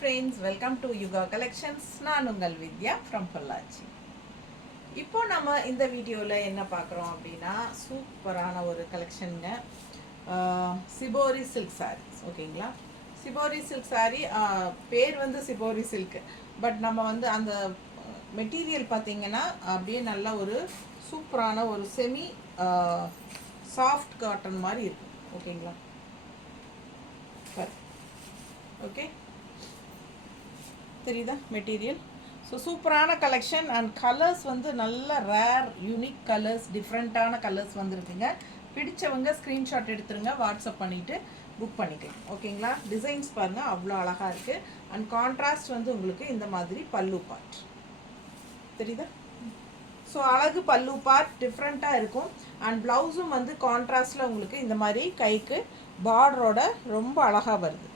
friends, welcome to Yuga Collections. நான் உங்கள் வித்யா from Pollachi. இப்போ நம்ம இந்த வீடியோவில் என்ன பார்க்குறோம் அப்படின்னா சூப்பரான ஒரு கலெக்ஷனுங்க. சிபோரி சில்க் சாரீஸ் ஓகேங்களா. சிபோரி சில்க் சாரீ பேர் வந்து சிபோரி சில்க், பட் நம்ம வந்து அந்த மெட்டீரியல் பார்த்திங்கன்னா அப்படியே நல்ல ஒரு சூப்பரான ஒரு செமி சாஃப்ட் காட்டன் மாதிரி இருக்கும் ஓகேங்களா. ஓகே, தெரியுதா மெட்டீரியல்? ஸோ சூப்பரான கலெக்ஷன் அண்ட் கலர்ஸ் வந்து நல்ல ரேர் யூனிக் கலர்ஸ், டிஃப்ரெண்ட்டான கலர்ஸ் வந்துருக்குங்க. பிடிச்சவங்க ஸ்க்ரீன்ஷாட் எடுத்துருங்க, வாட்ஸ்அப் பண்ணிவிட்டு புக் பண்ணிக்கலாம் ஓகேங்களா. டிசைன்ஸ் பாருங்கள் அவ்வளோ அழகாக இருக்குது. அண்ட் கான்ட்ராஸ்ட் வந்து உங்களுக்கு இந்த மாதிரி பல்லு பார்ட் தெரியுதா. ஸோ அழகு பல்லு பார்ட் டிஃப்ரெண்ட்டாக இருக்கும். அண்ட் ப்ளவுஸும் வந்து கான்ட்ராஸ்டில் உங்களுக்கு இந்த மாதிரி கைக்கு பார்டரோட ரொம்ப அழகாக வருது.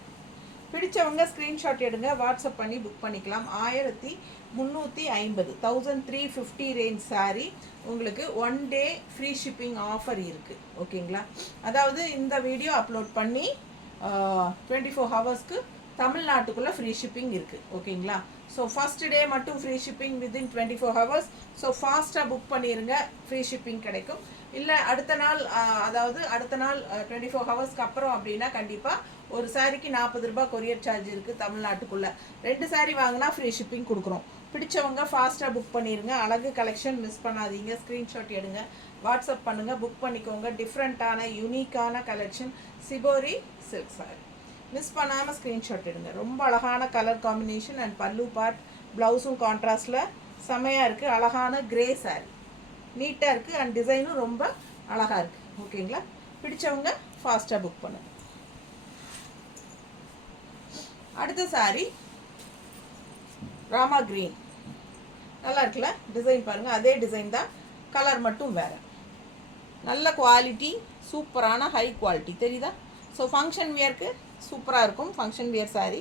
பிடிச்சவங்க ஸ்க்ரீன்ஷாட் எடுங்க, வாட்ஸ்அப் பண்ணி புக் பண்ணிக்கலாம். 1350 1350 ரேஞ்ச் சாரீ உங்களுக்கு 1 டே ஃப்ரீ ஷிப்பிங் ஆஃபர் இருக்குது ஓகேங்களா. அதாவது இந்த வீடியோ அப்லோட் பண்ணி 24 ஹவர்ஸ்க்கு தமிழ்நாட்டுக்குள்ளே ஃப்ரீ ஷிப்பிங் இருக்குது ஓகேங்களா. ஸோ ஃபஸ்ட் டே மட்டும் free shipping within 24 hours. So ஃபாஸ்ட்டாக புக் பண்ணிடுங்க, ஃப்ரீ ஷிப்பிங் கிடைக்கும். இல்லை அடுத்த நாள், அதாவது அடுத்த நாள் 24 ஹவர்ஸ்க்கு அப்புறம் அப்படின்னா கண்டிப்பாக ஒரு சாரிக்கு 40 ரூபாய் கொரியர் சார்ஜ் இருக்குது தமிழ்நாட்டுக்குள்ளே. 2 சாரீ வாங்கினா ஃப்ரீ ஷிப்பிங் கொடுக்குறோம். பிடிச்சவங்க ஃபாஸ்ட்டாக புக் பண்ணிடுங்க. அழகு கலெக்ஷன் மிஸ் பண்ணாதீங்க, ஸ்க்ரீன்ஷாட் எடுங்க, வாட்ஸ்அப் பண்ணுங்கள், புக் பண்ணிக்கோங்க. டிஃப்ரெண்ட்டான யூனிக்கான collection shibori silk sorry miss பண்ணாமல் ஸ்க்ரீன்ஷாட் எடுங்க. ரொம்ப அழகான கலர் காம்பினேஷன் அண்ட் பல்லு பார்ட் ப்ளவுஸும் கான்ட்ராஸ்டில் செமையாக இருக்குது. அழகான கிரே சாரி நீட்டாக இருக்குது அண்ட் டிசைனும் ரொம்ப அழகாக இருக்குது ஓகேங்களா. பிடிச்சவங்க ஃபாஸ்ட்டாக புக் பண்ணுங்கள். அடுத்த சாரி ராமா கிரீன், நல்லா இருக்குல்ல டிசைன் பாருங்கள். அதே டிசைன் தான், கலர் மட்டும் வேறு. நல்ல குவாலிட்டி, சூப்பரான ஹை குவாலிட்டி தெரியுதா. ஸோ ஃபங்க்ஷன் வியருக்கு சூப்பராக இருக்கும். ஃபங்க்ஷன் வியர் சாரீ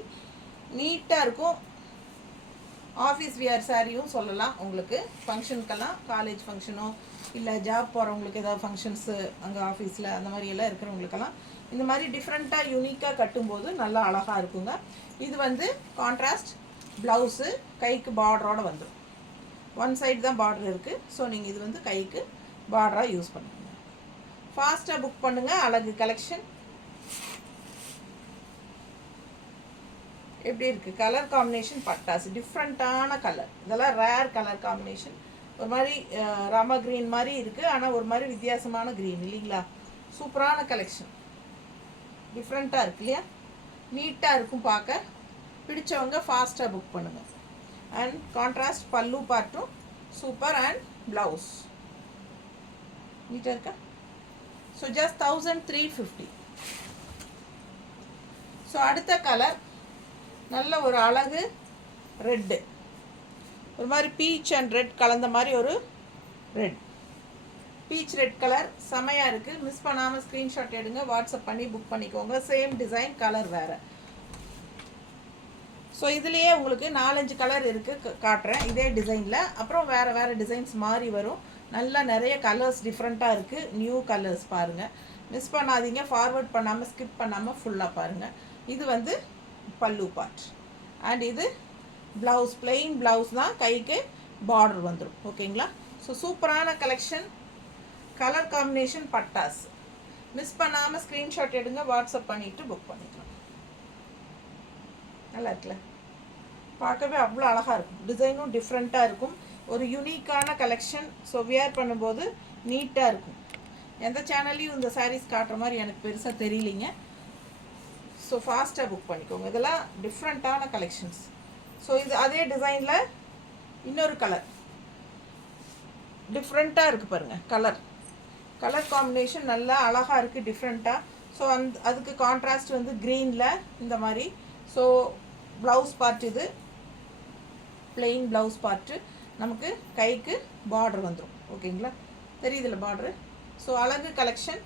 நீட்டாக இருக்கும். ஆஃபீஸ் வியர் சாரியும் சொல்லலாம் உங்களுக்கு. ஃபங்க்ஷனுக்கெல்லாம், காலேஜ் ஃபங்க்ஷனோ இல்லை ஜாப் போகிறவங்களுக்கு ஏதாவது ஃபங்க்ஷன்ஸு அங்கே ஆஃபீஸில் அந்த மாதிரி எல்லாம் இருக்கிறவங்களுக்கெல்லாம் இந்த மாதிரி டிஃப்ரெண்ட்டாக யூனிக்காக கட்டும்போது நல்லா அழகாக இருக்குங்க. இது வந்து கான்ட்ராஸ்ட் ப்ளவுஸு, கைக்கு பார்டரோடு வந்துடும். ஒன் சைடு தான் பார்டர் இருக்குது. ஸோ நீங்கள் இது வந்து கைக்கு பார்டராக யூஸ் பண்ணுங்க. ஃபாஸ்ட்டாக புக் பண்ணுங்கள். அழகு கலெக்ஷன் எப்படி இருக்குது, கலர் காம்பினேஷன் பட்டாசு, டிஃப்ரெண்ட்டான கலர். இதெல்லாம் ரேர் கலர் காம்பினேஷன். ஒரு மாதிரி ராமா க்ரீன் மாதிரி இருக்குது, ஆனால் ஒரு மாதிரி வித்தியாசமான க்ரீன் இல்லைங்களா. சூப்பரான கலெக்ஷன், டிஃப்ரெண்ட்டாக இருக்கு இல்லையா, நீட்டாக இருக்கும் பார்க்க. பிடிச்சவங்க ஃபாஸ்ட்டாக புக் பண்ணுங்கள். அண்ட் கான்ட்ராஸ்ட் பல்லு பார்ட்டும் சூப்பர் அண்ட் ப்ளவுஸ் நீட்டாக இருக்கா. So just 1350. ஸோ அடுத்த கலர் நல்ல ஒரு அழகு ரெட்டு, ஒரு மாதிரி பீச் அண்ட் ரெட் கலந்த மாதிரி ஒரு ரெட், பீச் ரெட் கலர் செமையாக இருக்குது. மிஸ் பண்ணாமல் ஸ்க்ரீன்ஷாட் எடுங்க, வாட்ஸ்அப் பண்ணி புக் பண்ணிக்கோங்க. சேம் டிசைன், கலர் வேறு. ஸோ இதுலேயே உங்களுக்கு 4-5 கலர் இருக்குது, காட்டுறேன் இதே டிசைனில். அப்புறம் வேறு வேறு டிசைன்ஸ் மாதிரி வரும். நல்லா நிறைய கலர்ஸ் டிஃப்ரெண்ட்டாக இருக்குது. நியூ கலர்ஸ் பாருங்கள், மிஸ் பண்ணாதீங்க. ஃபார்வர்ட் பண்ணாமல் ஸ்கிப் பண்ணாமல் ஃபுல்லாக பாருங்கள். இது வந்து பல்லு பார்ட் அண்ட் இது ப்ளவுஸ், பிளெயின் ப்ளவுஸ் தான், கைக்கு பார்டர் வந்துடும் ஓகேங்களா. ஸோ சூப்பரான கலெக்ஷன், கலர் காம்பினேஷன் பட்டாஸ். மிஸ் பண்ணாமல் ஸ்க்ரீன்ஷாட் எடுங்க, வாட்ஸ்அப் பண்ணிவிட்டு புக் பண்ணிக்கலாம். நல்லா இருக்குல்ல, பார்க்கவே அவ்வளோ அழகாக இருக்கும். டிசைனும் டிஃப்ரெண்ட்டாக இருக்கும். ஒரு யூனிக்கான கலெக்ஷன். ஸோ வியர் பண்ணும்போது நீட்டாக இருக்கும். எந்த சேனல்லையும் இந்த சாரீஸ் காட்டுற மாதிரி எனக்கு பெருசாக தெரியலிங்க. ஸோ ஃபாஸ்ட்டாக புக் பண்ணிக்கோங்க. இதெல்லாம் டிஃப்ரெண்ட்டான கலெக்ஷன்ஸ். ஸோ இது அதே டிசைனில் இன்னொரு கலர் டிஃப்ரெண்ட்டாக இருக்குது பாருங்கள். கலர் காம்பினேஷன் நல்லா அழகாக இருக்குது, டிஃப்ரெண்ட்டாக. ஸோ அதுக்கு கான்ட்ராஸ்ட் வந்து க்ரீனில் இந்த மாதிரி. ஸோ ப்ளவுஸ் பார்ட் இது பிளெயின் ப்ளவுஸ் பார்ட்டு, நமக்கு கைக்கு பார்டர் வந்துடும் ஓகேங்களா. தெரியுதுல பார்டரு. ஸோ அழகு கலெக்ஷன்,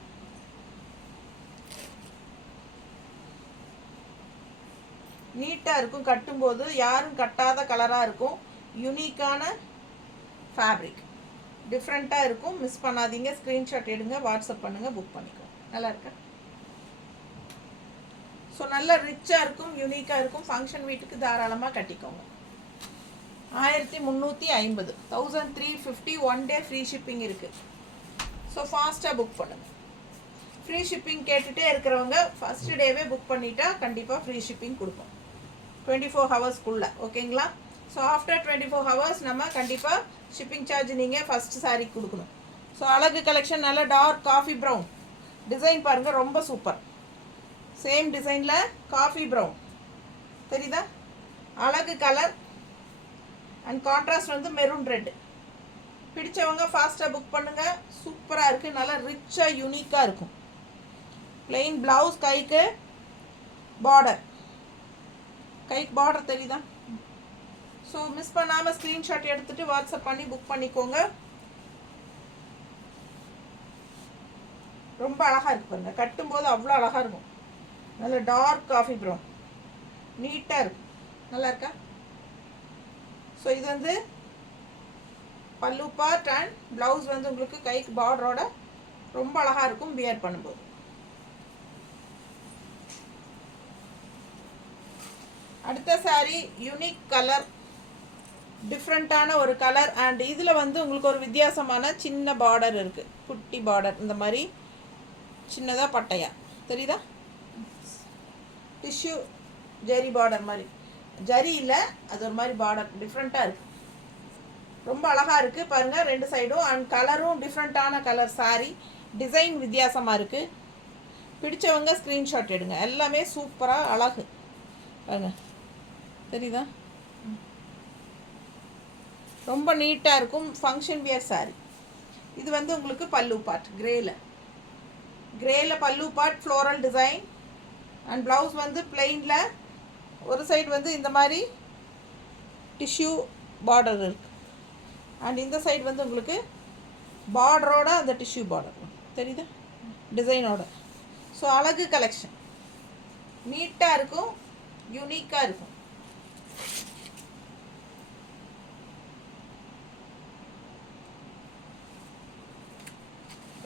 நீட்டாக இருக்கும். கட்டும்போது யாரும் கட்டாத கலராக இருக்கும். யூனிக்கான ஃபேப்ரிக், டிஃப்ரெண்ட்டாக இருக்கும். மிஸ் பண்ணாதீங்க, ஸ்க்ரீன்ஷாட் எடுங்க, வாட்ஸ்அப் பண்ணுங்கள், புக் பண்ணிக்கோங்க. நல்லா இருக்கா. ஸோ ஸோ நல்லா ரிச்சாக இருக்கும், யூனிக்காக இருக்கும். ஃபங்க்ஷன் வீட்டுக்கு தாராளமாக கட்டிக்கோங்க. 1350, 1350 ஒன் டே ஃப்ரீ ஷிப்பிங் இருக்குது. ஸோ ஃபாஸ்ட்டாக புக் பண்ணுங்கள். ஃப்ரீ ஷிப்பிங் கேட்டுகிட்டே இருக்கிறவங்க ஃபஸ்ட்டு டேவே புக் பண்ணிட்டா கண்டிப்பாக ஃப்ரீ ஷிப்பிங் கொடுப்போம் 24 ஹவர்ஸ்க்குள்ளே. ஓகேங்களா? ஸோ ஆஃப்டர் 24 ஹவர்ஸ் நம்ம கண்டிப்பாக ஷிப்பிங் சார்ஜ் நீங்கள் ஃபஸ்ட்டு சாரீ கொடுக்கணும். ஸோ அழகு கலெக்ஷன் நல்ல டார்க் காஃபி ப்ரௌன் டிசைன் பாருங்கள், ரொம்ப சூப்பர். சேம் டிசைனில் காஃபி ப்ரௌன் தெரியுதா? அழகு கலர் அண்ட் கான்ட்ராஸ்ட் வந்து மெரூன் ரெட். பிடிச்சவங்க ஃபாஸ்ட்டாக புக் பண்ணுங்கள். சூப்பராக இருக்குது, நல்லா ரிச்சாக யூனிக்காக இருக்கும். plain blouse, கைக்கு பார்டர், கைக்கு பார்டர் தெரியுதா? ஸோ மிஸ் பண்ணாமல் ஸ்க்ரீன்ஷாட் எடுத்துகிட்டு வாட்ஸ்அப் பண்ணி புக் பண்ணிக்கோங்க. ரொம்ப அழகாக இருக்கு பாருங்க, கட்டும்போது அவ்வளோ அழகாக இருக்கும். நல்ல டார்க் காஃபி ப்ரௌன், நீட்டாக இருக்கும். நல்லா இருக்கா? ஸோ இது வந்து பல்லு பார்ட் அண்ட் ப்ளவுஸ் வந்து உங்களுக்கு கைக்கு பார்டரோட ரொம்ப அழகாக இருக்கும் வியர் பண்ணும்போது. அடுத்த சாரீ யூனிக் கலர், டிஃப்ரெண்ட்டான ஒரு கலர். அண்ட் இதில் வந்து உங்களுக்கு ஒரு வித்தியாசமான சின்ன பார்டர் இருக்குது, குட்டி பார்டர். இந்த மாதிரி சின்னதாக பட்டையாக தெரியுதா? டிஷ்யூ ஜரி பார்டர் மாதிரி, ஜரி இல்லை, அது ஒரு மாதிரி பார்டர் டிஃப்ரெண்ட்டாக இருக்குது. ரொம்ப அழகாக இருக்குது பாருங்கள் ரெண்டு சைடும். அண்ட் கலரும் டிஃப்ரெண்ட்டான கலர். சாரீ டிசைன் வித்தியாசமாக இருக்குது. பிடிச்சவங்க ஸ்க்ரீன்ஷாட் எடுங்க. எல்லாமே சூப்பராக அழகு பாருங்கள், தெரியுதா? ரொம்ப நீட்டாக இருக்கும். Function wear sari. இது வந்து உங்களுக்கு பல்லு பார்ட் கிரேயில் பல்லு part floral design. And blouse வந்து பிளெயினில் ஒரு சைடு வந்து இந்த மாதிரி டிஷ்யூ பார்டர் இருக்குது. அண்ட் இந்த சைடு வந்து உங்களுக்கு பார்டரோட அந்த டிஷ்யூ பார்டர் தெரியுதா டிசைனோட. ஸோ அழகு கலெக்ஷன், நீட்டாக இருக்கும், யூனிக்காக இருக்கும்.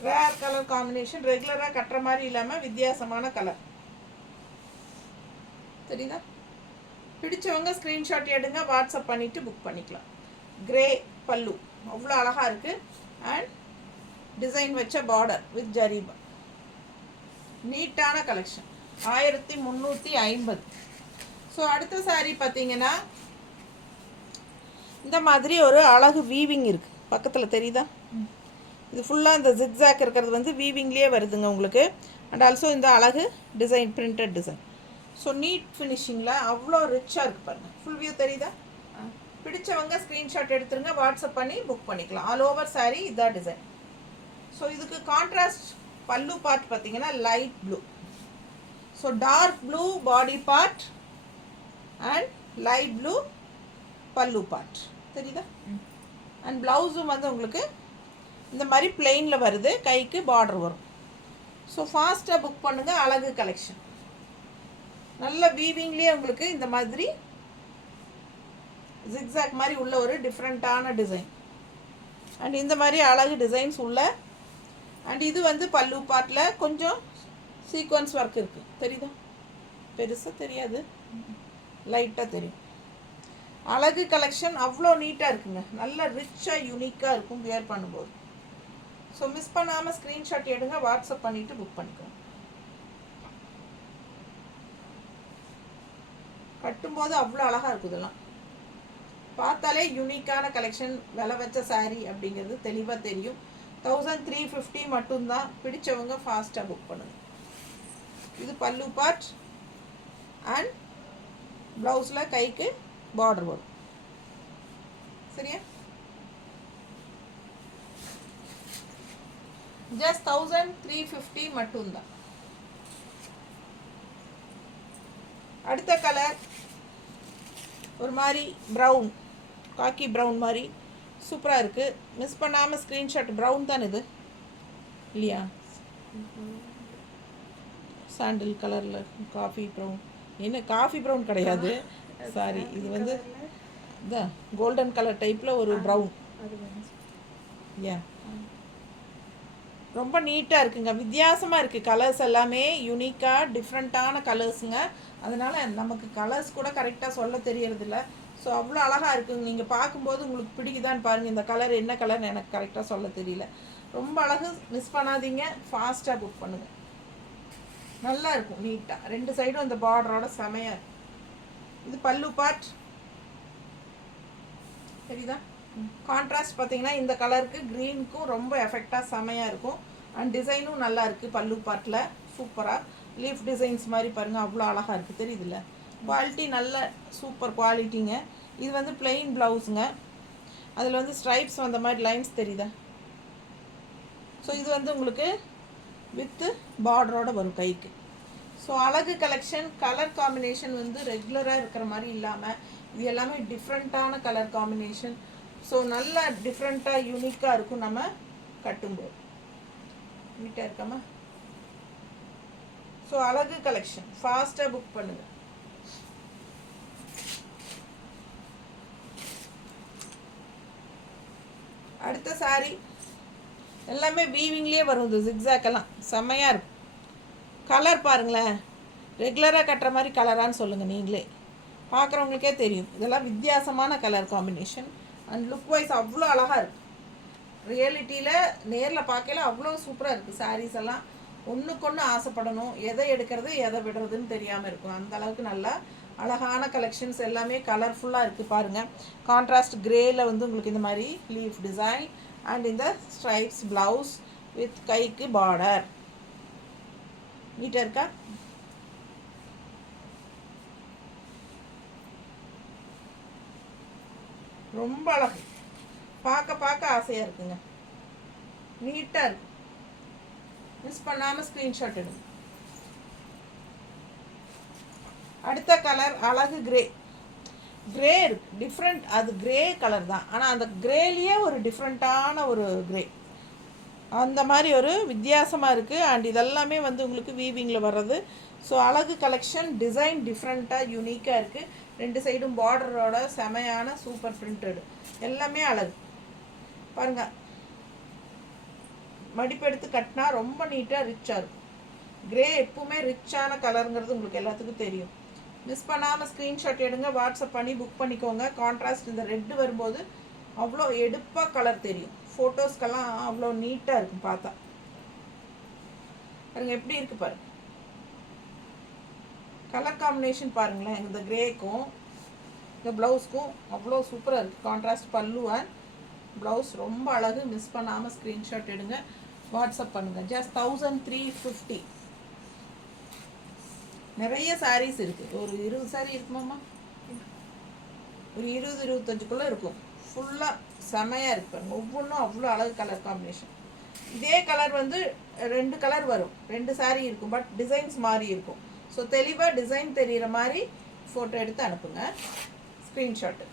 ரேர் கலர் காம்பினேஷன், ரெகுலராக கட்டுற மாதிரி இல்லாமல் வித்தியாசமான கலர் தெரியுதா? பிடிச்சவங்க ஸ்க்ரீன்ஷாட் எடுங்க, வாட்ஸ்அப் பண்ணிவிட்டு புக் பண்ணிக்கலாம். கிரே பல்லு அவ்வளோ அழகாக இருக்குது. அண்ட் டிசைன் வச்ச பார்டர் வித் ஜரீபா, நீட்டான கலெக்ஷன். 1350. ஸோ அடுத்த சாரீ பார்த்தீங்கன்னா இந்த மாதிரி ஒரு அழகு வீவிங் இருக்குது பக்கத்தில் தெரியுதா? இது ஃபுல்லாக இந்த ஜிக்ஸாக் இருக்கிறது வந்து வீவிங்லேயே வருதுங்க உங்களுக்கு. அண்ட் ஆல்சோ இந்த அழகு design, printed design. So neat ஃபினிஷிங்கில் அவ்வளோ ரிச்சாக இருக்குது பாருங்கள். ஃபுல் வியூ தெரியுதா? பிடிச்சவங்க ஸ்க்ரீன்ஷாட் எடுத்துருங்க, வாட்ஸ்அப் பண்ணி புக் பண்ணிக்கலாம். ஆல் ஓவர் சாரீ இதான் டிசைன். ஸோ இதுக்கு கான்ட்ராஸ்ட் பல்லு பார்ட் பார்த்தீங்கன்னா light blue. So dark blue body part and light blue pallu part தெரியுதா? அண்ட் ப்ளவுஸும் வந்து உங்களுக்கு இந்த மாதிரி பிளெயினில் வருது, கைக்கு பார்டர் வரும். ஸோ ஃபாஸ்ட்டாக புக் பண்ணுங்கள். அழகு கலெக்ஷன், நல்ல வீவிங்லேயே உங்களுக்கு இந்த மாதிரி ஜிக்ஸாக் மாதிரி உள்ள ஒரு டிஃப்ரெண்ட்டான டிசைன். அண்ட் இந்த மாதிரி அழகு டிசைன்ஸ் உள்ள. அண்ட் இது வந்து பல்லு பார்ட்டில் கொஞ்சம் சீக்வன்ஸ் ஒர்க் இருக்குது தெரியுதா? பெருசாக தெரியாது, லைட்டாக தெரியும். அழகு கலெக்ஷன் அவ்வளோ நீட்டாக இருக்குங்க, நல்ல ரிச்சாக யூனிக்காக இருக்கும் வியர் பண்ணும்போது. ஸோ மிஸ் பண்ணாமல் ஸ்க்ரீன்ஷாட் எடுங்க, வாட்ஸ்அப் பண்ணிவிட்டு புக் பண்ணிக்கோங்க. கட்டும்போது அவ்வளோ அழகாக இருக்குது. இதெல்லாம் பார்த்தாலே யூனிக்கான கலெக்ஷன். விலை வச்ச சாரீ அப்படிங்கிறது தெளிவாக தெரியும். 1350 மட்டும்தான். பிடிச்சவங்க ஃபாஸ்ட்டாக புக் பண்ணுங்கள். இது பல்லு பார்ட் அண்ட் ப்ளவுஸில் கைக்கு பார்டர் வரும். சரியா? ஜஸ்ட் 1350 மட்டும்தான். அடுத்த கலர் ஒரு மாதிரி ப்ரௌன், காக்கி ப்ரௌன் மாதிரி சூப்பராக இருக்குது. மிஸ் பண்ணாமல் ஸ்க்ரீன்ஷாட். ப்ரௌன் தான் இது இல்லையா? சாண்டில் கலரில் காஃபி ப்ரௌன். என்ன காஃபி ப்ரௌன் கிடையாது, சாரி. இது வந்து இதான் கோல்டன் கலர் டைப்பில் ஒரு ப்ரௌன். ஏன் ரொம்ப நீட்டாக இருக்குங்க, வித்தியாசமாக இருக்குது. கலர்ஸ் எல்லாமே யூனிக்காக டிஃப்ரெண்ட்டான கலர்ஸுங்க. அதனால் நமக்கு கலர்ஸ் கூட கரெக்டாக சொல்ல தெரியறதில்ல. ஸோ அவ்வளோ அழகாக இருக்குங்க. நீங்கள் பார்க்கும்போது உங்களுக்கு பிடிக்குதான்னு பாருங்கள். இந்த கலர் என்ன கலர்னு எனக்கு கரெக்டாக சொல்ல தெரியல. ரொம்ப அழகு, மிஸ் பண்ணாதீங்க, ஃபாஸ்ட்டாக புக் பண்ணுங்கள். நல்லா இருக்கும் நீட்டாக, 2 சைடும் இந்த பார்டரோட செமையாக இருக்கும். இது பல்லு பார்ட் சரிதா? கான்ட்ராஸ்ட் பார்த்தீங்கன்னா இந்த கலருக்கு க்ரீனுக்கும் ரொம்ப எஃபெக்டாக செமையாக இருக்கும். அண்ட் டிசைனும் நல்லா இருக்குது. பல்லு பார்ட்டில் சூப்பராக லீஃப் டிசைன்ஸ் மாதிரி பாருங்கள், அவ்வளோ அழகாக இருக்குது. தெரியுதுல்ல? குவாலிட்டி நல்ல சூப்பர் குவாலிட்டிங்க. இது வந்து பிளெயின் ப்ளவுஸுங்க. அதில் வந்து ஸ்ட்ரைப்ஸ் வந்த மாதிரி லைன்ஸ் தெரியுதா? ஸோ இது வந்து உங்களுக்கு வித்து பார்டரோட வரும் கைக்கு. ஸோ அழகு கலெக்ஷன். கலர் காம்பினேஷன் வந்து ரெகுலராக இருக்கிற மாதிரி இல்லாமல் இது எல்லாமே டிஃப்ரெண்ட்டான கலர் காம்பினேஷன். ஸோ நல்ல டிஃப்ரெண்ட்டாக யூனிக்காக இருக்கும் நம்ம கட்டும்போது. நீட்டாக இருக்காமா? ஸோ அழகு கலெக்ஷன் ஃபாஸ்ட்டாக புக் பண்ணுங்கள். அடுத்த சாரி எல்லாமே வீவிங்லேயே வரும். இது ஜிக்ஸாக்கெல்லாம் செம்மையாக இருக்கும். கலர் பாருங்களேன், ரெகுலராக கட்டுற மாதிரி கலரான்னு சொல்லுங்கள் நீங்களே, பார்க்குறவங்களுக்கே தெரியும். இதெல்லாம் வித்தியாசமான colour combination and look wise அவ்வளோ அழகாக இருக்குது. ரியாலிட்டியில் நேரில் பார்க்கல அவ்வளோ சூப்பராக இருக்குது. சாரீஸ் எல்லாம் ஒன்றுக்கொன்று ஆசைப்படணும், எதை எடுக்கிறது எதை விடுறதுன்னு தெரியாமல் இருக்கும். அந்த அளவுக்கு நல்லா அழகான கலெக்ஷன்ஸ் எல்லாமே கலர்ஃபுல்லாக இருக்குது பாருங்கள். கான்ட்ராஸ்ட் கிரேயில் வந்து உங்களுக்கு இந்த மாதிரி லீஃப் டிசைன் அண்ட் இந்த ஸ்ட்ரைப்ஸ் ப்ளவுஸ் வித் கைக்கு பார்டர். நீட்டாக இருக்கா? ரொம்ப அழகு, பார்க்க பார்க்க ஆசையாக இருக்குங்க. நீட்டாக இருக்கு. மிஸ் பண்ணாமல் ஸ்க்ரீன்ஷாட் எடுங்க. அடுத்த கலர் அழகு கிரே. கிரே இருக்கு டிஃப்ரெண்ட், அது கிரே கலர் தான், ஆனால் அந்த கிரேலேயே ஒரு டிஃப்ரெண்ட்டான ஒரு கிரே, அந்த மாதிரி ஒரு வித்தியாசமாக இருக்குது. அண்ட் இதெல்லாமே வந்து உங்களுக்கு வீவிங்கில் வர்றது. ஸோ அழகு கலெக்ஷன். டிசைன் டிஃப்ரெண்ட்டாக யூனிக்காக இருக்குது. 2 சைடும் பார்டரோட செமையான சூப்பர் பிரிண்டடு எல்லாமே அழகு பாருங்கள். மடிப்பெடுத்து கட்டினா ரொம்ப நீட்டாக ரிச்சாக இருக்கும். கிரே எப்பவுமே ரிச்சான கலருங்கிறது உங்களுக்கு எல்லாத்துக்கும் தெரியும். மிஸ் பண்ணாமல் ஸ்க்ரீன்ஷாட் எடுங்க, வாட்ஸ்அப் பண்ணி புக் பண்ணிக்கோங்க. கான்ட்ராஸ்ட் இந்த ரெட்டு வரும்போது அவ்வளோ எடுப்பாக கலர் தெரியும். ஃபோட்டோஸ்க்கெல்லாம் அவ்வளோ நீட்டாக இருக்கும் பார்த்தா. பாருங்கள் எப்படி இருக்குது பாருங்கள். கலர் காம்பினேஷன் பாருங்களேன். இந்த கிரேக்கும் இந்த ப்ளவுஸ்க்கும் அவ்வளோ சூப்பராக இருக்குது. கான்ட்ராஸ்ட் பல்லு அண்ட் ப்ளவுஸ் ரொம்ப அழகு. மிஸ் பண்ணாமல் ஸ்க்ரீன்ஷாட் எடுங்க, வாட்ஸ்அப் பண்ணுங்கள். ஜஸ்ட் 1350. நிறைய சாரீஸ் இருக்குது. ஒரு 20 சாரீ இருக்குமாம்மா? ஒரு 20-25 இருக்கும். ஃபுல்லாக செமையாக இருக்கு. ஒவ்வொன்றும் அவ்வளோ அழகு கலர் காம்பினேஷன். இதே கலர் வந்து 2 கலர் வரும், 2 சாரீ இருக்கும், பட் டிசைன்ஸ் மாறி இருக்கும். ஸோ தெளிவாக டிசைன் தெரிகிற மாதிரி ஃபோட்டோ எடுத்து அனுப்புங்க, ஸ்க்ரீன்ஷாட்டு.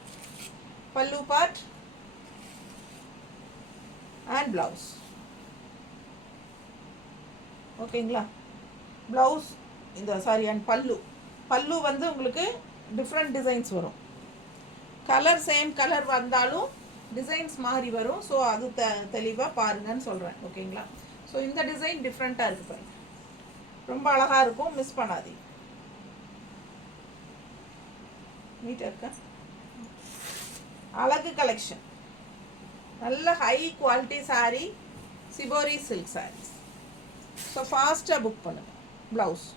பல்லு பார்ட் அண்ட் ப்ளவுஸ் ஓகேங்களா? ப்ளவுஸ் இந்த சாரி அண்ட் பல்லு வந்து உங்களுக்கு டிஃப்ரெண்ட் டிசைன்ஸ் வரும். கலர் சேம் கலர் வந்தாலும் டிசைன்ஸ் மாறி வரும். ஸோ அது தெளிவாக பாருங்கன்னு சொல்கிறேன். ஓகேங்களா? ஸோ இந்த டிசைன் டிஃப்ரெண்ட்டாக இருக்குது பாருங்க, ரொம்ப அழகாக இருக்கும். மிஸ் பண்ணாதீங்க. நீட்டாக இருக்கா? அழகு கலெக்ஷன். நல்ல high quality sari, shibori silk saris. So ஃபாஸ்ட்டாக புக் பண்ணுங்கள். ப்ளவுஸ்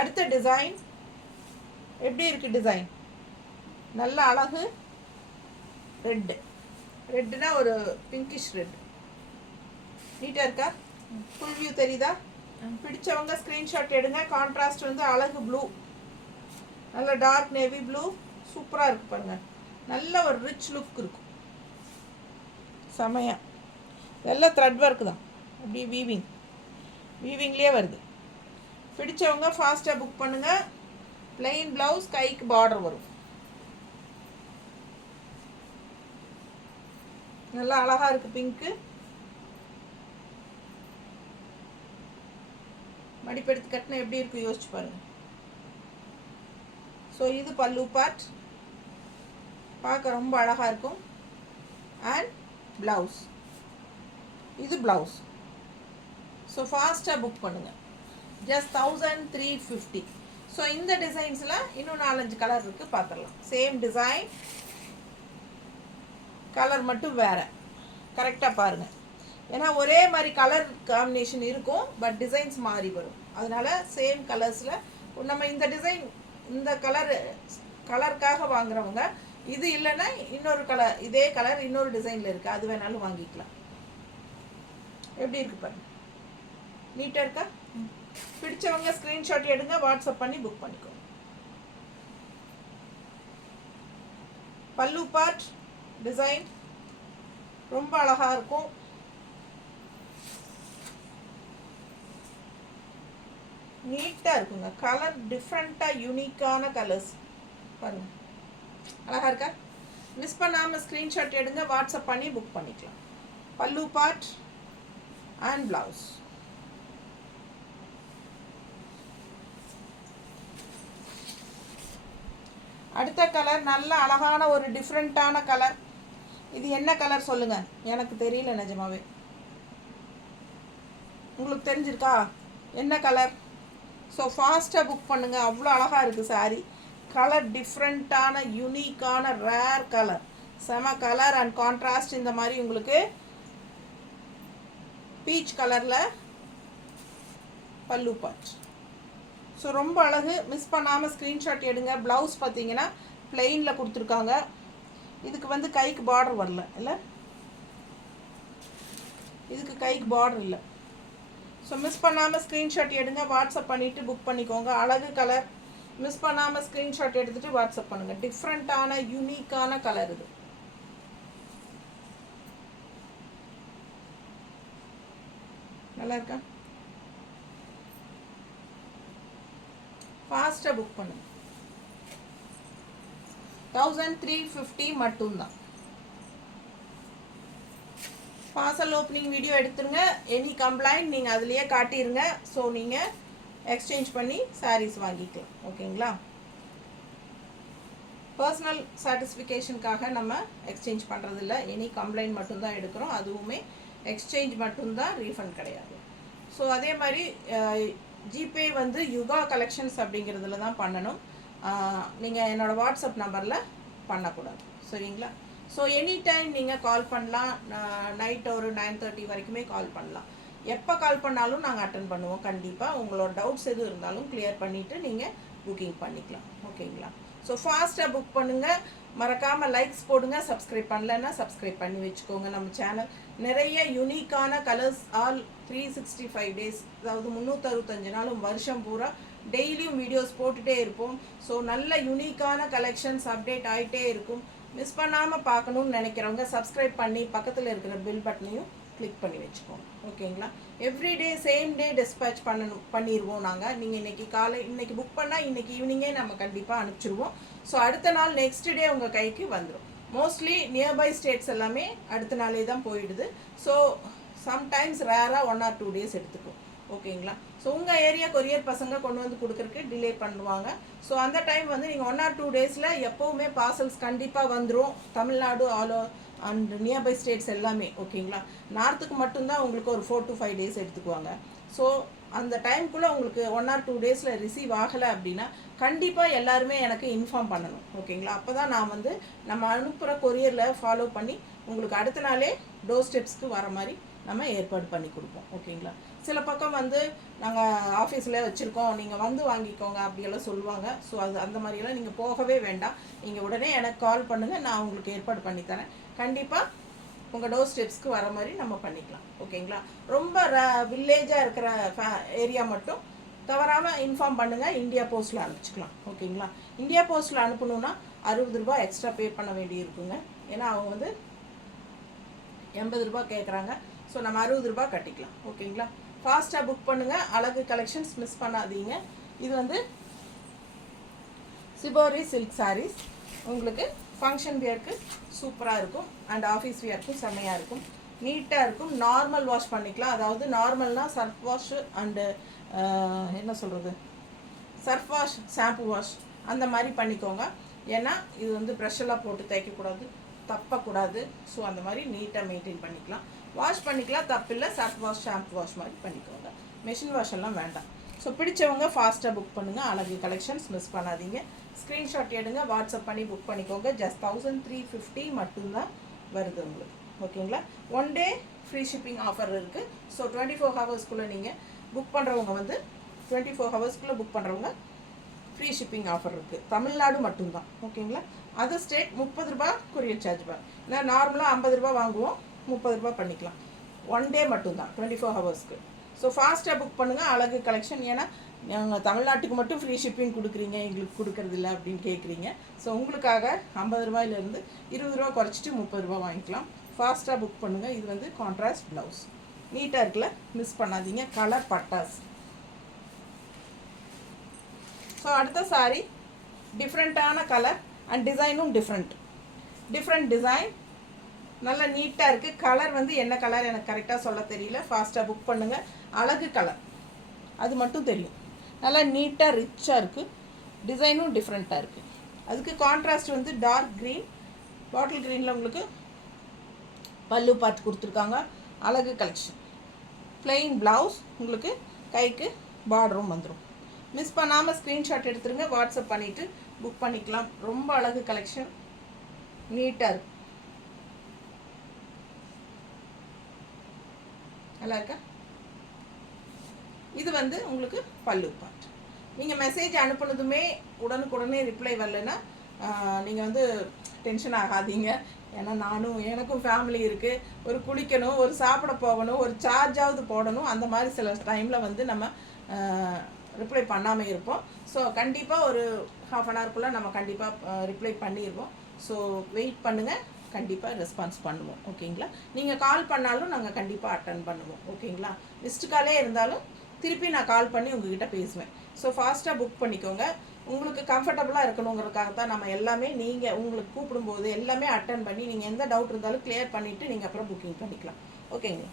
அடுத்த டிசைன் எப்படி இருக்குது? டிசைன் நல்ல அழகு. ரெட்டுனா ஒரு பிங்கிஷ் ரெட். நீட்டாக இருக்கா? ஃபுல் வியூ தெரியுதா? பிடிச்சவங்க ஸ்க்ரீன்ஷாட் எடுங்க. கான்ட்ராஸ்ட் வந்து அழகு ப்ளூ, நல்ல டார்க் நேவி ப்ளூ, சூப்பராக இருக்குது பாருங்கள். நல்ல ஒரு ரிச் லுக் இருக்கும். செமையாக எல்லாம் த்ரெட் ஒர்க் தான், அப்படி வீவிங்லேயே வருது. பிடிச்சவங்க ஃபாஸ்ட்டாக புக் பண்ணுங்கள். பிளெயின் ப்ளவுஸ், கைக்கு பார்டர் வரும். நல்லா அழகாக இருக்குது. பிங்க்கு மடிப்பெடுத்து கட்டினா எப்படி இருக்கும் யோசிச்சு பாருங்கள். ஸோ இது பல்லு பார்ட், பார்க்க ரொம்ப அழகாக இருக்கும். அண்ட் ப்ளவுஸ், இது ப்ளவுஸ். ஸோ ஃபாஸ்ட்டாக புக் பண்ணுங்கள். ஜஸ்ட் 1350. ஸோ இந்த டிசைன்ஸில் இன்னும் 4-5 கலர் இருக்குது, பார்த்துடலாம். சேம் டிசைன், கலர் மட்டும் வேறு. கரெக்டாக பாருங்கள், ஏன்னா ஒரே மாதிரி கலர் காம்பினேஷன் இருக்கும், பட் டிசைன்ஸ் மாறி வரும். அதனால் சேம் கலர்ஸில் நம்ம இந்த டிசைன், இந்த கலருக்காக வாங்குறவங்க இது இல்லைன்னா இன்னொரு கலர், இதே கலர் இன்னொரு டிசைனில் இருக்குது, அது வேணாலும் வாங்கிக்கலாம். எப்படி இருக்குது பாருங்க, நீட்டாக இருக்கா? பிடிச்சவங்க ஸ்க்ரீன்ஷாட் எடுங்க, வாட்ஸ்அப் பண்ணி புக் பண்ணிக்கோங்க. பல்லு பார்ட் டிசைன் ரொம்ப அழகாக இருக்கும். நீட்டாக இருக்குங்க. கலர் டிஃப்ரெண்ட்டாக யூனிக்கான கலர்ஸ் பாருங்கள், அழகாக இருக்கா? மிஸ் பண்ணாமல் ஸ்க்ரீன்ஷாட் எடுங்க, வாட்ஸ்அப் பண்ணி புக் பண்ணிக்கலாம். பல்லு பார்ட் அண்ட் ப்ளவுஸ். அடுத்த கலர் நல்ல அழகான ஒரு டிஃப்ரெண்ட்டான கலர். இது என்ன கலர் சொல்லுங்கள், எனக்கு தெரியல நிஜமாவே. உங்களுக்கு தெரிஞ்சிருக்கா என்ன கலர்? ஸோ ஃபாஸ்ட்டாக புக் பண்ணுங்கள், அவ்வளோ அழகாக இருக்குது சாரீ. கலர் டிஃப்ரெண்ட்டான யூனிக்கான ரேர் கலர், செம கலர் அண்ட் கான்ட்ராஸ்ட். இந்த மாதிரி உங்களுக்கு பீச் கலரில் பல்லு பார்ட். ஸோ ரொம்ப அழகு, மிஸ் பண்ணாமல் ஸ்க்ரீன்ஷாட் எடுங்க. ப்ளவுஸ் பார்த்தீங்கன்னா பிளெயினில் கொடுத்துருக்காங்க. இதுக்கு வந்து கைக்கு பார்டர் வரல, இல்லை இதுக்கு கைக்கு பார்டர் இல்லை. ஸோ மிஸ் பண்ணாமல் ஸ்க்ரீன்ஷாட் எடுங்க, வாட்ஸ்அப் பண்ணிவிட்டு புக் பண்ணிக்கோங்க. அழகு கலர், மிஸ் பண்ணாமல் ஸ்க்ரீன்ஷாட் எடுத்துகிட்டு வாட்ஸ்அப் பண்ணுங்கள். டிஃப்ரெண்ட்டான யூனிக்கான கலர் இது. நல்லா இருக்கா? ஃபாஸ்ட்டாக புக் பண்ணுங்க. 1350 மட்டும்தான். பார்சல் ஓப்பனிங் வீடியோ எடுத்துருங்க. எனி கம்ப்ளைண்ட் நீங்கள் அதுலேயே காட்டிடுங்க. ஸோ நீங்கள் எக்ஸ்சேஞ்ச் பண்ணி சாரீஸ் வாங்கிக்கலாம். ஓகேங்களா? பர்சனல் சாட்டிஸ்ஃபிகேஷனுக்காக நம்ம எக்ஸ்சேஞ்ச் பண்ணுறதில்ல. எனி கம்ப்ளைண்ட் மட்டும்தான் எடுக்கிறோம். அதுவுமே எக்ஸ்சேஞ்ச் மட்டும்தான், ரீஃபண்ட் கிடையாது. ஸோ அதே மாதிரி ஜிபே வந்து யுகா கலெக்ஷன்ஸ் அப்படிங்கிறதுல தான் பண்ணணும். நீங்கள் என்னோடய வாட்ஸ்அப் நம்பரில் பண்ணக்கூடாது, சரிங்களா? ஸோ எனி டைம் நீங்கள் கால் பண்ணலாம். நைட் ஒரு 9:30 வரைக்குமே கால் பண்ணலாம். எப்போ கால் பண்ணாலும் நாங்கள் அட்டன் பண்ணுவோம். கண்டிப்பாக உங்களோட டவுட்ஸ் எதுவும் இருந்தாலும் கிளியர் பண்ணிவிட்டு நீங்கள் புக்கிங் பண்ணிக்கலாம். ஓகேங்களா? ஸோ ஃபாஸ்ட்டாக புக் பண்ணுங்கள். மறக்காமல் லைக்ஸ் போடுங்க. சப்ஸ்கிரைப் பண்ணலைன்னா சப்ஸ்கிரைப் பண்ணி வச்சுக்கோங்க. நம்ம சேனல் நிறைய யூனிக்கான கலர்ஸ் ஆல் 365 டேஸ், அதாவது 365 நாளும் வருஷம் பூரா டெய்லியும் வீடியோஸ் போட்டுகிட்டே இருப்போம். ஸோ நல்ல யூனிக்கான கலெக்ஷன்ஸ் அப்டேட் ஆகிட்டே இருக்கும். மிஸ் பண்ணாமல் பார்க்கணுன்னு நினைக்கிறவங்க சப்ஸ்கிரைப் பண்ணி பக்கத்தில் இருக்கிற பில் பட்டனையும் கிளிக் பண்ணி வச்சுக்கோங்க. ஓகேங்களா? எவ்ரிடே சேம் டே டிஸ்பேச் பண்ணிடுவோம் நாங்கள். நீங்கள் இன்றைக்கி புக் பண்ணால் இன்றைக்கி ஈவினிங்கே நம்ம கண்டிப்பாக அனுப்பிச்சிடுவோம். ஸோ அடுத்த நாள் நெக்ஸ்ட் டே உங்கள் கைக்கு வந்துடும். மோஸ்ட்லி நியர்பை ஸ்டேட்ஸ் எல்லாமே அடுத்த நாளே தான் போயிடுது. ஸோ சம்டைம்ஸ் ரேராக 1 or 2 days எடுத்துக்கும். ஓகேங்களா? ஸோ உங்கள் ஏரியா கொரியர் பசங்க கொண்டு வந்து கொடுக்குறக்கு டிலே பண்ணுவாங்க. ஸோ அந்த டைம் வந்து நீங்கள் 1 or 2 days எப்போவுமே பார்சல்ஸ் கண்டிப்பாக வந்துடும். Tamil Nadu all and nearby states எல்லாமே. ஓகேங்களா? நார்த்துக்கு மட்டும்தான் உங்களுக்கு ஒரு 4 to 5 days எடுத்துக்குவாங்க. ஸோ அந்த டைம்குள்ளே உங்களுக்கு 1 or 2 days ரிசீவ் ஆகலை அப்படின்னா கண்டிப்பாக எல்லாருமே எனக்கு இன்ஃபார்ம் பண்ணணும். ஓகேங்களா? அப்போ தான் நான் வந்து நம்ம அனுப்புகிற கொரியரில் ஃபாலோ பண்ணி உங்களுக்கு அடுத்த நாளே டோர் ஸ்டெப்ஸ்க்கு வர மாதிரி நம்ம ஏற்பாடு பண்ணி கொடுப்போம். ஓகேங்களா? சில பக்கம் வந்து நாங்கள் ஆஃபீஸில் வச்சுருக்கோம், நீங்கள் வந்து வாங்கிக்கோங்க அப்படியெல்லாம் சொல்லுவாங்க. ஸோ அந்த மாதிரியெல்லாம் நீங்கள் போகவே வேண்டாம். நீங்கள் உடனே எனக்கு கால் பண்ணுங்கள், நான் உங்களுக்கு ஏற்பாடு பண்ணித்தரேன். கண்டிப்பாக உங்கள் டோர் ஸ்டெப்ஸ்க்கு வர மாதிரி நம்ம பண்ணிக்கலாம். ஓகேங்களா? ரொம்ப வில்லேஜாக இருக்கிற ஏரியா மட்டும் தவறாமல் இன்ஃபார்ம் பண்ணுங்கள். இந்தியா போஸ்ட்டில் அனுப்பிச்சிக்கலாம். ஓகேங்களா? இந்தியா போஸ்ட்டில் அனுப்பணுன்னா 60 ரூபா எக்ஸ்ட்ரா பே பண்ண வேண்டி இருக்குங்க. ஏன்னா அவங்க வந்து 80 ரூபா கேட்குறாங்க. ஸோ நம்ம 60 ரூபா கட்டிக்கலாம். ஓகேங்களா? ஃபாஸ்ட்டாக புக் பண்ணுங்கள். அழகு கலெக்ஷன்ஸ் மிஸ் பண்ணாதீங்க. இது வந்து சிபோரி சில்க் சாரீஸ். உங்களுக்கு ஃபங்க்ஷன் வியருக்கு சூப்பராக இருக்கும் அண்ட் ஆஃபீஸ் வியருக்கும் செம்மையாக இருக்கும். நீட்டாக இருக்கும். நார்மல் வாஷ் பண்ணிக்கலாம். அதாவது நார்மல்னால் சர்ஃப் வாஷ் அண்டு என்ன சொல்கிறது, சர்ஃப் வாஷ், ஷாம்பு வாஷ் அந்த மாதிரி பண்ணிக்கோங்க. ஏன்னா இது வந்து ப்ரெஷ்ஷெல்லாம் போட்டு தைக்கக்கூடாது, தப்பக்கூடாது. ஸோ அந்த மாதிரி நீட்டாக மெயின்டைன் பண்ணிக்கலாம். வாஷ் பண்ணிக்கலாம், தப்பில்லை. சர்ஃப் வாஷ், ஷாம்பு வாஷ் மாதிரி பண்ணிக்கோங்க. மெஷின் வாஷ் எல்லாம் வேண்டாம். ஸோ பிடிச்சவங்க ஃபாஸ்ட்டாக புக் பண்ணுங்கள். அழகு கலெக்ஷன்ஸ் மிஸ் பண்ணாதீங்க. ஸ்க்ரீன்ஷாட் எடுங்க, வாட்ஸ்அப் பண்ணி புக் பண்ணிக்கோங்க. ஜஸ்ட் 1350 மட்டும்தான் வருது உங்களுக்கு. ஓகேங்களா? 1 டே ஃப்ரீ ஷிப்பிங் ஆஃபர் இருக்குது. ஸோ 24 ஹவர்ஸ்க்குள்ளே நீங்கள் புக் பண்ணுறவங்க வந்து 24 ஹவர்ஸ்க்குள்ளே புக் பண்ணுறவங்க ஃப்ரீ ஷிப்பிங் ஆஃபர் இருக்குது. தமிழ்நாடு மட்டும்தான். ஓகேங்களா? அதர் ஸ்டேட் 30 ரூபா கொரியர் சார்ஜ் பார். ஏன்னா நார்மலாக 50 ரூபா வாங்குவோம், 30 ரூபா பண்ணிக்கலாம். 1 டே மட்டும்தான், 24 ஹவர்ஸ்க்கு. ஸோ ஃபாஸ்ட்டாக புக் பண்ணுங்கள். அழகு கலெக்ஷன். ஏன்னா நாங்கள் தமிழ்நாட்டுக்கு மட்டும் ஃப்ரீ ஷிப்பிங் கொடுக்குறீங்க, எங்களுக்கு கொடுக்குறதில்ல அப்படின்னு கேட்குறீங்க. ஸோ உங்களுக்காக 50 ரூபாயிலேருந்து 20 ரூபா குறைச்சிட்டு 30 ரூபா வாங்கிக்கலாம். ஃபாஸ்ட்டாக புக் பண்ணுங்கள். இது வந்து கான்ட்ராஸ்ட் ப்ளவுஸ். நீட்டாக இருக்குல்ல, மிஸ் பண்ணாதீங்க. கலர் பட்டாஸ். ஸோ அடுத்த சாரி டிஃப்ரெண்ட்டான கலர் அண்ட் டிசைனும் டிஃப்ரெண்ட் டிசைன். நல்லா நீட்டாக இருக்குது. கலர் வந்து என்ன கலர் எனக்கு கரெக்டாக சொல்ல தெரியல. ஃபாஸ்ட்டாக புக் பண்ணுங்கள். அழகு கலர் அது மட்டும் தெரியும். நல்லா நீட்டாக ரிச்சாக இருக்குது. டிசைனும் டிஃப்ரெண்ட்டாக இருக்குது. அதுக்கு கான்ட்ராஸ்ட் வந்து டார்க் க்ரீன், பாட்டில் க்ரீனில் உங்களுக்கு பல்லு பார்த்து கொடுத்துருக்காங்க. அழகு கலெக்ஷன். ப்ளெயின் ப்ளவுஸ், உங்களுக்கு கைக்கு பார்டரும் வந்துடும். மிஸ் பண்ணாமல் ஸ்க்ரீன்ஷாட் எடுத்துருங்க, வாட்ஸ்அப் பண்ணிவிட்டு புக் பண்ணிக்கலாம். ரொம்ப அழகு கலெக்ஷன். நீட்டாக இருக்கு. நல்லா இருக்கா? இது வந்து உங்களுக்கு பல்லு பார்ட். நீங்கள் மெசேஜ் அனுப்புனதுமே உடனுக்குடனே ரிப்ளை வரலைன்னா நீங்கள் வந்து டென்ஷன் ஆகாதீங்க. ஏன்னா எனக்கும் ஃபேமிலி இருக்குது. ஒரு குளிக்கணும், ஒரு சாப்பிட போகணும், ஒரு சார்ஜாவது போடணும். அந்த மாதிரி சில டைமில் வந்து நம்ம ரிப்ளை பண்ணாமல் இருப்போம். ஸோ கண்டிப்பாக ஒரு ½ அன் ஹவர்க்குள்ளே நம்ம கண்டிப்பாக ரிப்ளை பண்ணிடுவோம். ஸோ வெயிட் பண்ணுங்கள், கண்டிப்பாக ரெஸ்பான்ஸ் பண்ணுவோம். ஓகேங்களா? நீங்கள் கால் பண்ணாலும் நாங்கள் கண்டிப்பாக அட்டன் பண்ணுவோம். ஓகேங்களா? மிஸ்டு காலே இருந்தாலும் திருப்பி நான் கால் பண்ணி உங்ககிட்ட பேசுவேன். ஸோ ஃபாஸ்ட்டாக புக் பண்ணிக்கோங்க. உங்களுக்கு கம்ஃபர்டபுளாக இருக்கணுங்கிறதுக்காக தான் நம்ம எல்லாமே நீங்கள் உங்களுக்கு கூப்பிடும்போது எல்லாமே அட்டன் பண்ணி நீங்கள் எந்த டவுட் இருந்தாலும் கிளியர் பண்ணிவிட்டு நீங்கள் அப்புறம் புக்கிங் பண்ணிக்கலாம். ஓகேங்களா?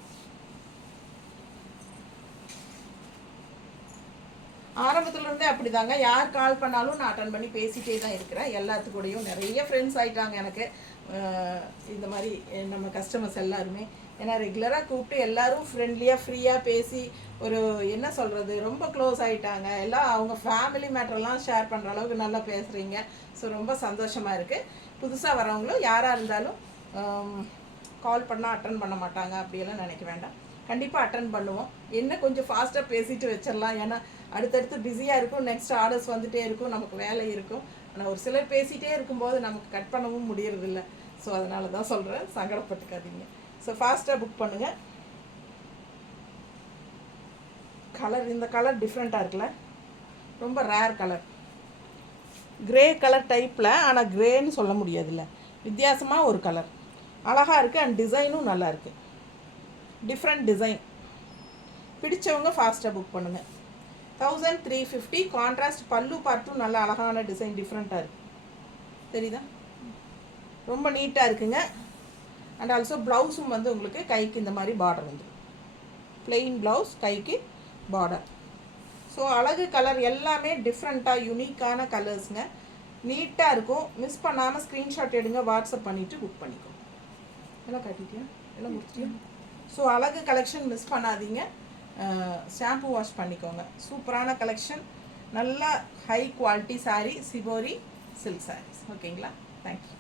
ஆரம்பத்துலேருந்தே அப்படி தாங்க. யார் கால் பண்ணாலும் நான் அட்டன் பண்ணி பேசிகிட்டே தான் இருக்கிறேன். எல்லாத்துக்கூடையும் நிறைய ஃப்ரெண்ட்ஸ் ஆகிட்டாங்க எனக்கு. இந்த மாதிரி நம்ம கஸ்டமர்ஸ் எல்லாருமே. ஏன்னா ரெகுலராக கூப்பிட்டு எல்லோரும் ஃப்ரெண்ட்லியாக ஃப்ரீயாக பேசி ஒரு என்ன சொல்கிறது, ரொம்ப க்ளோஸ் ஆகிட்டாங்க. எல்லாம் அவங்க ஃபேமிலி மேட்டர்லாம் ஷேர் பண்ணுற அளவுக்கு நல்லா பேசுகிறீங்க. ஸோ ரொம்ப சந்தோஷமாக இருக்குது. புதுசாக வரவங்களும் யாராக இருந்தாலும் கால் பண்ணால் அட்டன் பண்ண மாட்டாங்க அப்படியெல்லாம் நினைக்க வேண்டாம். கண்டிப்பாக அட்டன் பண்ணுவோம். என்ன கொஞ்சம் ஃபாஸ்ட்டாக பேசிட்டு வச்சிடலாம். ஏன்னா அடுத்தடுத்து பிஸியாக இருக்கும், நெக்ஸ்ட் ஆர்டர்ஸ் வந்துகிட்டே இருக்கும், நமக்கு வேலை இருக்கும். ஆனால் ஒரு சிலர் பேசிகிட்டே இருக்கும்போது நமக்கு கட் பண்ணவும் முடியறதில்ல. ஸோ அதனால தான் சொல்கிறேன், சங்கடப்பட்டுக்காதீங்க. ஸோ ஃபாஸ்ட்டாக புக் பண்ணுங்கள். கலர், இந்த கலர் டிஃப்ரெண்ட்டாக இருக்குல்ல, ரொம்ப ரேர் கலர். கிரே கலர் டைப்பில், ஆனால் கிரேன்னு சொல்ல முடியாதுல்ல, வித்தியாசமாக ஒரு கலர். அழகாக இருக்குது அண்ட் டிசைனும் நல்லா இருக்குது. Different design. பிடிச்சவங்க ஃபாஸ்ட்டாக புக் பண்ணுங்கள். 1350. கான்ட்ராஸ்ட் பல்லு பார்ட்டும் நல்ல அழகான டிசைன், டிஃப்ரெண்ட்டாக இருக்குது. தெரியுதா? ரொம்ப நீட்டாக இருக்குங்க. அண்ட் ஆல்சோ ப்ளவுஸும் வந்து உங்களுக்கு கைக்கு இந்த மாதிரி பார்டர் வந்துடும். ப்ளெயின் ப்ளவுஸ், கைக்கு பார்டர். ஸோ அழகு கலர் எல்லாமே டிஃப்ரெண்ட்டாக யூனிக்கான கலர்ஸுங்க. நீட்டாக இருக்கும். மிஸ் பண்ணாமல் ஸ்க்ரீன்ஷாட் எடுங்க, வாட்ஸ்அப் பண்ணிவிட்டு புக் பண்ணிக்கோங்க. எல்லாம் காட்டிட்டியா? எல்லாம் முடிச்சிட்டியா? ஸோ அழகு கலெக்ஷன் மிஸ் பண்ணாதீங்க. ஷாம்பு வாஷ் பண்ணிக்கோங்க. சூப்பரான கலெக்ஷன். நல்லா high quality sari, shibori silk saris. ஓகேங்களா? தேங்க்யூ.